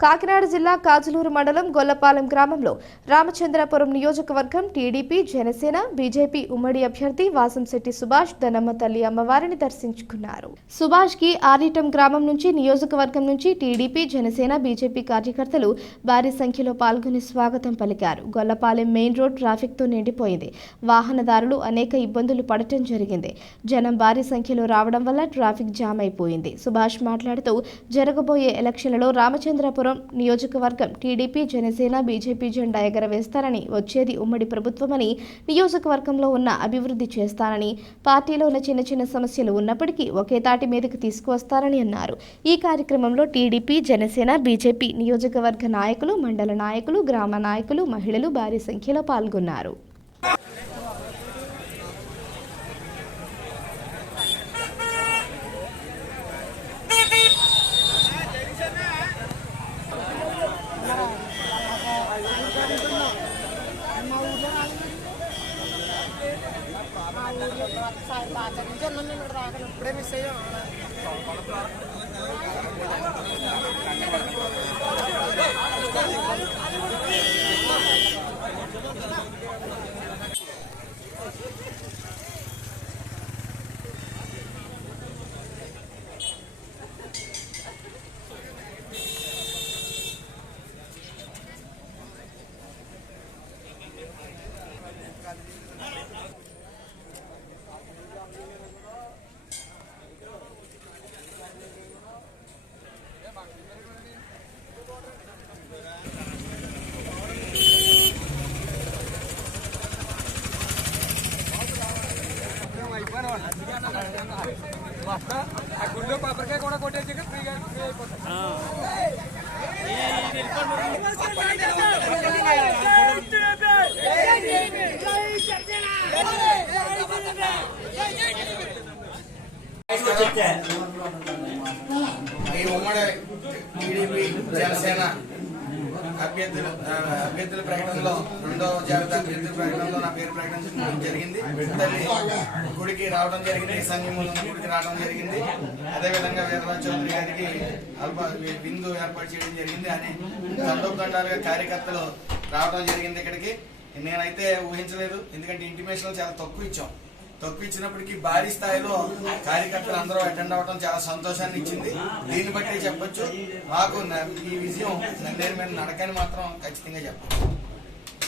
కాకినాడ జిల్లా కాజులూరు మండలం గొల్లపాలెం గ్రామంలో రామచంద్రపురం నియోజకవర్గం టీడీపీ జనసేన బీజేపీ ఉమ్మడి అభ్యర్థి వాసంశెట్టి సుభాష్ ధనమ్మ తల్లి అమ్మవారిని దర్శించుకున్నారు. సుభాష్కి ఆరిటం గ్రామం నుంచి నియోజకవర్గం నుంచి టీడీపీ జనసేన బీజేపీ కార్యకర్తలు భారీ సంఖ్యలో పాల్గొని స్వాగతం పలికారు. గొల్లపాలెం మెయిన్ రోడ్ ట్రాఫిక్తో నిండిపోయింది. వాహనదారులు అనేక ఇబ్బందులు పడటం జరిగింది. జనం భారీ సంఖ్యలో రావడం వల్ల ట్రాఫిక్ జామ్ అయిపోయింది. సుభాష్ మాట్లాడుతూ జరగబోయే ఎలక్షన్లలో రామచంద్రపురం నియోజకవర్గం టీడీపీ జనసేన బీజేపీ జెండా ఎగరవేస్తారని వచ్చేది ఉమ్మడి ప్రభుత్వమని నియోజకవర్గంలో ఉన్న అభివృద్ధి చేస్తానని పార్టీలో ఉన్న చిన్న చిన్న సమస్యలు ఉన్నప్పటికీ ఒకే తాటి మీదకి తీసుకువస్తారని అన్నారు. ఈ కార్యక్రమంలో టీడీపీ జనసేన బీజేపీ నియోజకవర్గ నాయకులు మండల నాయకులు గ్రామ నాయకులు మహిళలు భారీ సంఖ్యలో పాల్గొన్నారు. അഞ്ചെണ്ണം ഇവിടെ ആകണം ഇവിടെ മെസ്സേജ് ആണ് ఆ. గుళ్ళో కొబ్బరికాయ కూడా కొట్టేసి ఫ్రీగా ఫ్రీ అయిపోతుంది ఈ ఉమ్మడి టీడీపీ జనసేన అభ్యర్థులు అభ్యర్థుల ప్రకటనలో రెండో జాబితా అభ్యర్థుల ప్రకటనలో నా పేరు ప్రకటించడం జరిగింది. తల్లి గుడికి రావడం జరిగింది సంయమూలం గుడికి రావడం జరిగింది. అదేవిధంగా వీరరాజ్ చౌదరి గారికి అల్ప విందు ఏర్పాటు చేయడం జరిగింది. అని తండోపతండాలుగా కార్యకర్తలు రావడం జరిగింది ఇక్కడికి. నేనైతే ఊహించలేదు ఎందుకంటే ఇంటిమేషన్ చాలా తక్కువ ఇచ్చాం. తక్కువ భారీ స్థాయిలో కార్యకర్తలు అందరూ అటెండ్ అవ్వడం చాలా సంతోషాన్ని ఇచ్చింది. దీన్ని బట్టి చెప్పొచ్చు. మాకు ఈ విజయం నన్నేరు మీద నడకని మాత్రం ఖచ్చితంగా చెప్పచ్చు.